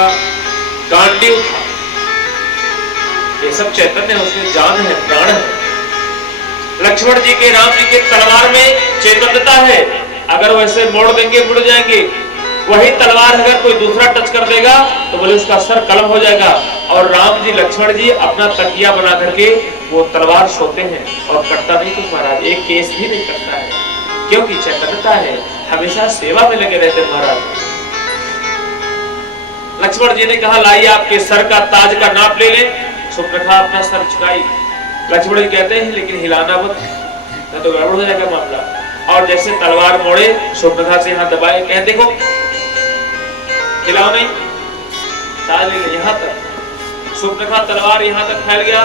गांडीव था, ये सब चैतन्य है, उसमें जान है, प्राण है। लक्ष्मण जी के, राम जी के तलवार में चैतन्यता है, अगर वैसे मोड़ देंगे मुड़ जाएंगे। वही तलवार अगर कोई दूसरा टच कर देगा तो बोले उसका सर कलम हो जाएगा। और राम जी, लक्ष्मण जी अपना तकिया बना करके वो तलवार सोते हैं और कटता नहीं कुछ महाराज, एक केस भी नहीं कटता है, क्योंकि चैतन्यता है, हमेशा सेवा में लगे रहते महाराज। लक्ष्मण जी ने कहा लाइए आपके सर का ताज का नाप ले ले। सुप्रखा अपना सर झुकाई। लक्ष्मण जी कहते हैं लेकिन हिलाना मत, नहीं तो गड़बड़ हो जाएगा मामला। और जैसे तलवार मोड़े, सुप्रखा से हाथ दबाए, कहे देखो हिलाओ नहीं, ताज लेके यहां तक। सुप्रखा तलवार यहां तक फैल गया,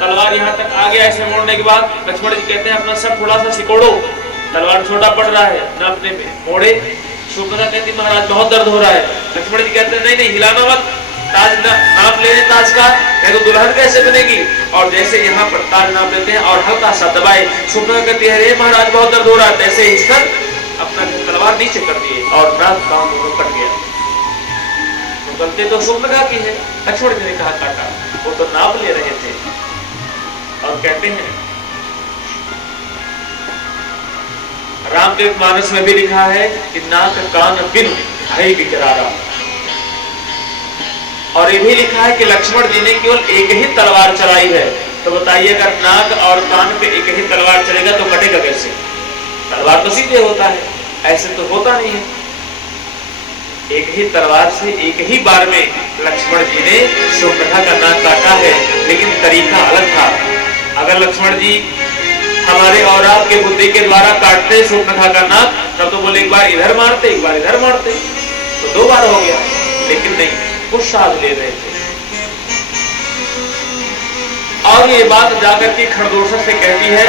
तलवार यहां तक आ गया। ऐसे मोड़ने के बाद लक्ष्मण जी कहते हैं अपना सर थोड़ा सा सिकोड़ो, तलवार छोटा पड़ रहा है नापने में। मोड़े, सुप्रखा कहती महाराज बहुत दर्द हो रहा है। लक्ष्मण जी कहते हैं नहीं नहीं हिलाना मत, ताज नाप ले ताज का, नहीं तो दुल्हन कैसे बनेगी। और जैसे यहाँ पर ताज नाप लेते हैं और हल्का सा दबाए, सुप्रखा कहती है अरे महाराज बहुत दर्द हो रहा है। तैसे ही सर अपना तलवार नीचे कर दिए और नाक कान दोनों कट गया। तो गलती तो सुप्रखा की है, लक्ष्मण जी ने कहा काटा, वो तो नाप ले रहे थे। और कहते हैं रामचरित मानस में भी लिखा है कि नाक कान बिन भय विकरारा। और ये भी लिखा है कि लक्ष्मण जी ने केवल एक ही तलवार चलाई है। तो बताइए अगर नाक और कान पे एक ही तलवार चलेगा तो कटेगा कैसे? तलवार तो सीधे होता है, ऐसे तो होता नहीं है। एक ही तलवार से एक ही बार में लक्ष्मण जी ने सुप्रखा का नाक काटा है, लेकिन तरीका अलग था। अगर लक्ष्मण जी हमारे और आपके बुद्धि के द्वारा काटते सुप्रखा का नाक, तब तो बोले एक बार इधर मारते एक बार इधर मारते, तो दो बार हो गया। लेकिन नहीं, कुछ साथ ले रहे थे। और ये बात जाकर के खरदूषण से कहती है।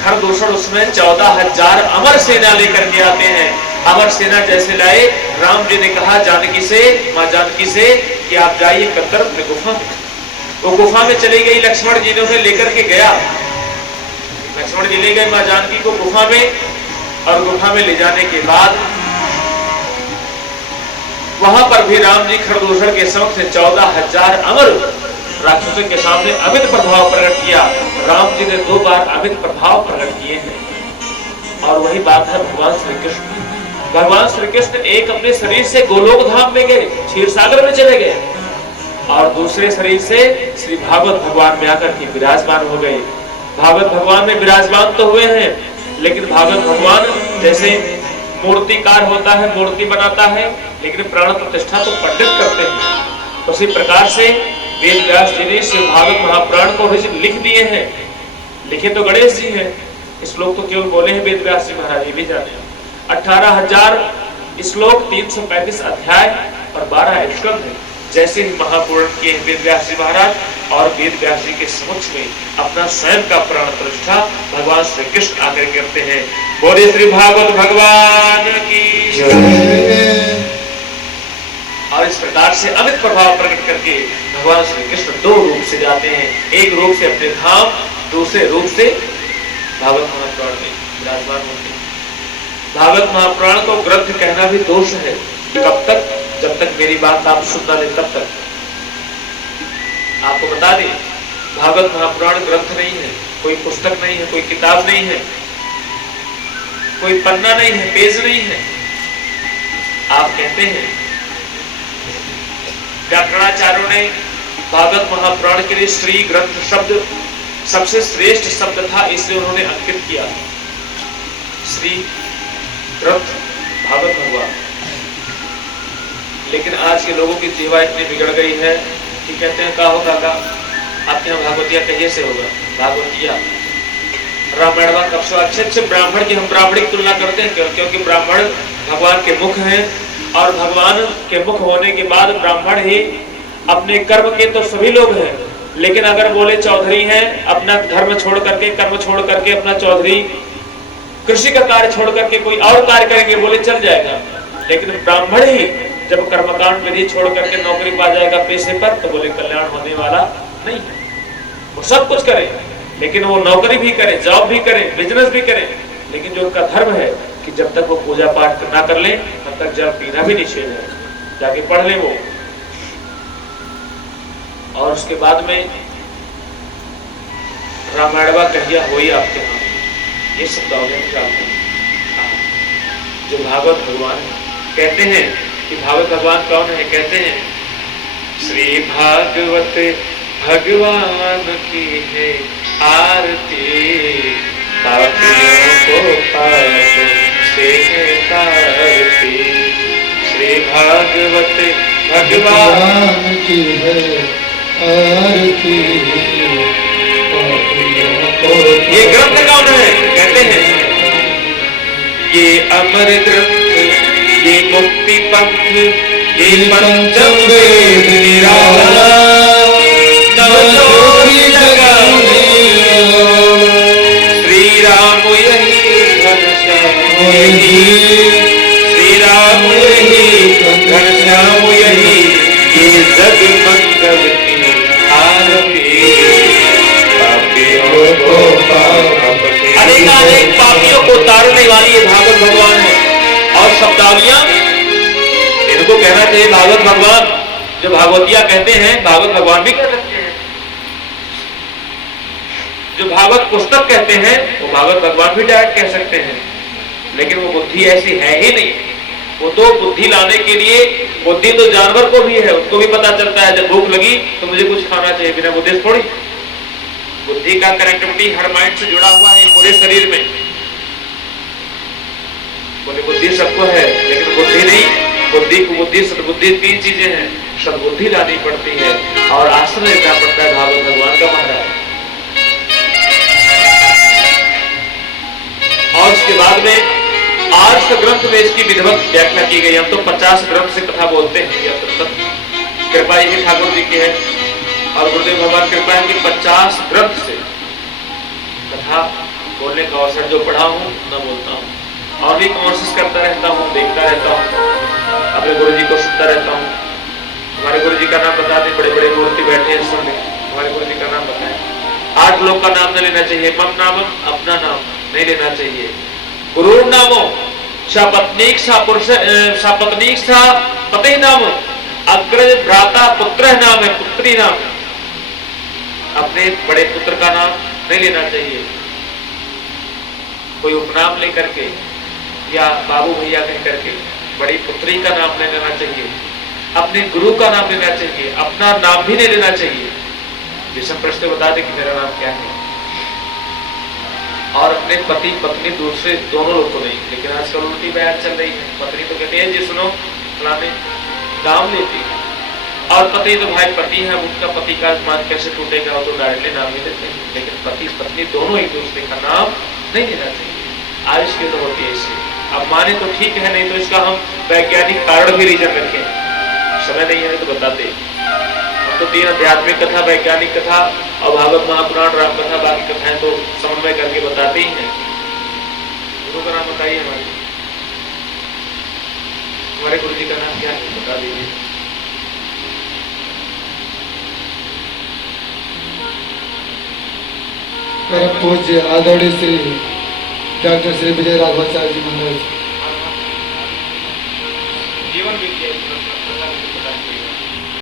खरदूषण उसमें 14,000 अमर सेना लेकर के आते हैं। अमर सेना जैसे लाए, राम जी ने कहा जानकी से, मां जानकी से कि आप जाइए कत्तर अपने गुफा में। वो गुफा में चली गई, लक्ष्मण जी ने उन्हें लेकर के गया। लक्ष्मण जी ले गए मां जानकी को गुफा में, और गुफा में ले जाने के बाद वहां पर भी राम जी खरदूषण के समक्ष 14,000 अमर राक्षसों के सामने अमित प्रभाव प्रकट किया। राम जी ने 2 बार अमित प्रभाव प्रकट किए हैं। और वही बात है भगवान श्री कृष्ण। भगवान श्री कृष्ण एक अपने शरीर से गोलोक धाम में गए, क्षीर सागर में चले गए, और दूसरे शरीर से श्री भागवत भगवान में आकर के विराजमान हो गए। भागवत भगवान में विराजमान तो हुए हैं, लेकिन भागवत भगवान जैसे मूर्तिकार होता है, मूर्ति बनाता है, लेकिन प्राण प्रतिष्ठा तो पंडित करते हैं। उसी प्रकार से वेद व्यास जी ने श्री भागवत महापुराण को लिख दिए हैं। लिखे तो गणेश जी हैं, श्लोक तो केवल बोले हैं वेद व्यास जी महाराज, ये भी जाने। 18,000 श्लोक, 335 अध्याय और 12 स्कंध है। जैसे ही महापुराण किए वेद व्यास जी महाराज, और वेद व्यास जी के समक्ष में अपना स्वयं का प्राण प्रतिष्ठा भगवान श्री कृष्ण आकर करते हैं। बोले श्री भागवत भगवान की जय। और इस प्रकार से अमित प्रभाव प्रकट करके भगवान श्री कृष्ण 2 रूप से जाते हैं। एक रूप से अपने धाम, दूसरे रूप से भागवत महापुराण में विराजमान होते हैं। भागवत महापुराण को ग्रंथ कहना भी दोष है। कब तक? जब तक मेरी बात आप सुन ना ले तब तक। आपको बता दें, भागवत महापुराण ग्रंथ नहीं है, कोई पुस्तक नहीं है, कोई किताब नहीं है, कोई पन्ना नहीं है, पेज नहीं है। आप कहते हैं व्याकरणाचार्यों ने भागवत महापुराण के लिए श्री ग्रंथ शब्द सबसे श्रेष्ठ शब्द था, इसलिए उन्होंने अंकित किया श्री ग्रंथ भागवत भगवान। लेकिन आज के लोगों की जीवा इतनी बिगड़ गई है कि कहते हैं का होगा का आपके यहाँ भागवतिया कहिए से होगा। भागवतिया रामायण कब से अच्छे ब्राह्मण की हम ब्राह्मणी की तुलना करते हैं, क्योंकि ब्राह्मण भगवान के मुख हैं, और भगवान के मुख होने के बाद ब्राह्मण ही अपने कर्म के तो सभी लोग हैं। लेकिन अगर बोले चौधरी हैं, अपना धर्म छोड़ करके, कर्म छोड़ करके, अपना चौधरी कृषि का कार्य छोड़ करके कोई और कार्य करेंगे, बोले चल जाएगा। लेकिन ब्राह्मण ही जब कर्मकांड विधि छोड़ करके नौकरी पा जाएगा पेशे पर, तो बोले कल्याण होने वाला नहीं है। वो सब कुछ करे, लेकिन वो नौकरी भी करे, जॉब भी करे, बिजनेस भी करे, लेकिन जो उनका धर्म है कि जब तक वो पूजा पाठ ना कर ले तब तक जल पीना भी निषेध है। जाके पढ़ ले वो और उसके बाद में रामायणवा कहिया होई आपके नाम, ये शब्दावली में डालते हैं। जो भागवत भगवान है, कहते हैं कि भागवत भगवान कौन है? कहते हैं श्री भागवत भगवान की है आरती, पापियों को पापों से है तारती। श्री भागवत भगवान की है आरती, ये ग्रंथ कौन है? कहते हैं ये अमर ग्रंथ, ये मुक्ति पंथ, ये पंचम वेद निराला, नवजोरी जगाने श्री राम यही घनश्याम यही, श्री राम यही घनश्याम यही, ये जग मंगल की आरती, पापियों को अनेकानेक पापियों को तारने वाली ये भागवत भगवान है। और शब्दावलियां इनको कहना चाहिए भागवत भगवान। जो भागवतिया कहते हैं भागवत भगवान भी कह सकते हैं, जो भागवत पुस्तक कहते हैं वो भागवत भगवान भी डायरेक्ट कह सकते हैं। लेकिन वो बुद्धि ऐसी है ही नहीं। वो तो बुद्धि लाने के लिए, बुद्धि तो जानवर को भी है, उसको भी पता चलता है जब भूख लगी तो मुझे कुछ खाना चाहिए, बिना बुद्धि से थोड़ी। बुद्धि का कनेक्टिविटी हर माइंड से जुड़ा हुआ है पूरे शरीर में। बोले बुद्धि सबको है, लेकिन बुद्धि नहीं। बुद्धि सद्बुद्धि तीन चीजें हैं। सद्बुद्धि लानी पड़ती है और आश्रय लेना पड़ता है भागवत भगवान का महाराज। और उसके बाद में आर्ष ग्रंथ में इसकी विधिवत व्याख्या की गई। हम तो 50 ग्रंथ से कथा बोलते हैं, यह तो कृपा यही ठाकुर जी की है और गुरुदेव भगवान कृपा है कि 50 ग्रंथ से कथा बोलने का अवसर जो पढ़ा हूँ न बोलता हूँ, और भी कोशिश करता रहता हूँ, देखता रहता हूँ, अपने गुरु जी को सुनता रहता हूँ। हमारे गुरु जी का नाम बता दें, बड़े बड़े मूर्ति बैठे हैं, सुन लें हमारे गुरु जी का नाम बताएं। 8 लोग का नाम न लेना चाहिए। मम नामम, अपना नाम नहीं लेना चाहिए। गुरु नामो सपत्नीक सपत्नीक सा पति नाम, अग्रज भ्राता पुत्र नाम है, पुत्री नाम। अपने बड़े पुत्र का नाम नहीं लेना चाहिए। कोई उपनाम लेकर के या बाबू भैया कह करके बड़ी पुत्री का नाम नहीं लेना चाहिए। अपने गुरु का नाम लेना चाहिए, अपना नाम भी नहीं लेना चाहिए। जिसम प्रश्न बता दे कि मेरा नाम क्या है। और अपने पति पत्नी दूसरे दोनों लोग को नहीं। लेकिन आजकल उल्टी बात चल रही है। पत्नी तो कहती है जी सुनो फलाने, नाम लेती है, और पति तो भाई पति है, उनका पति का मान कैसे टूटेगा, वो तो डायरेक्टली नाम ही देते हैं। लेकिन पति पत्नी दोनों एक दूसरे का नाम नहीं लेना चाहिए। आयुष की तो होती है इससे। अब माने तो ठीक है, नहीं तो इसका हम वैज्ञानिक कारण भी रीजन रखें। समय नहीं है तो बताते। हम तो 3 आध्यात्मिक कथा, वैज्ञानिक कथा और भागवत महापुराण राम कथा, बाकी कथाएं तो समन्वय करके बताते ही हैं। गुरु का नाम बताइए। हमारे गुरु जी का नाम क्या है बता दीजिए। परम पूज्य आदरणीय श्री डॉक्टर श्री विजय राघवाचार्य जी महाराज जीवन विद्या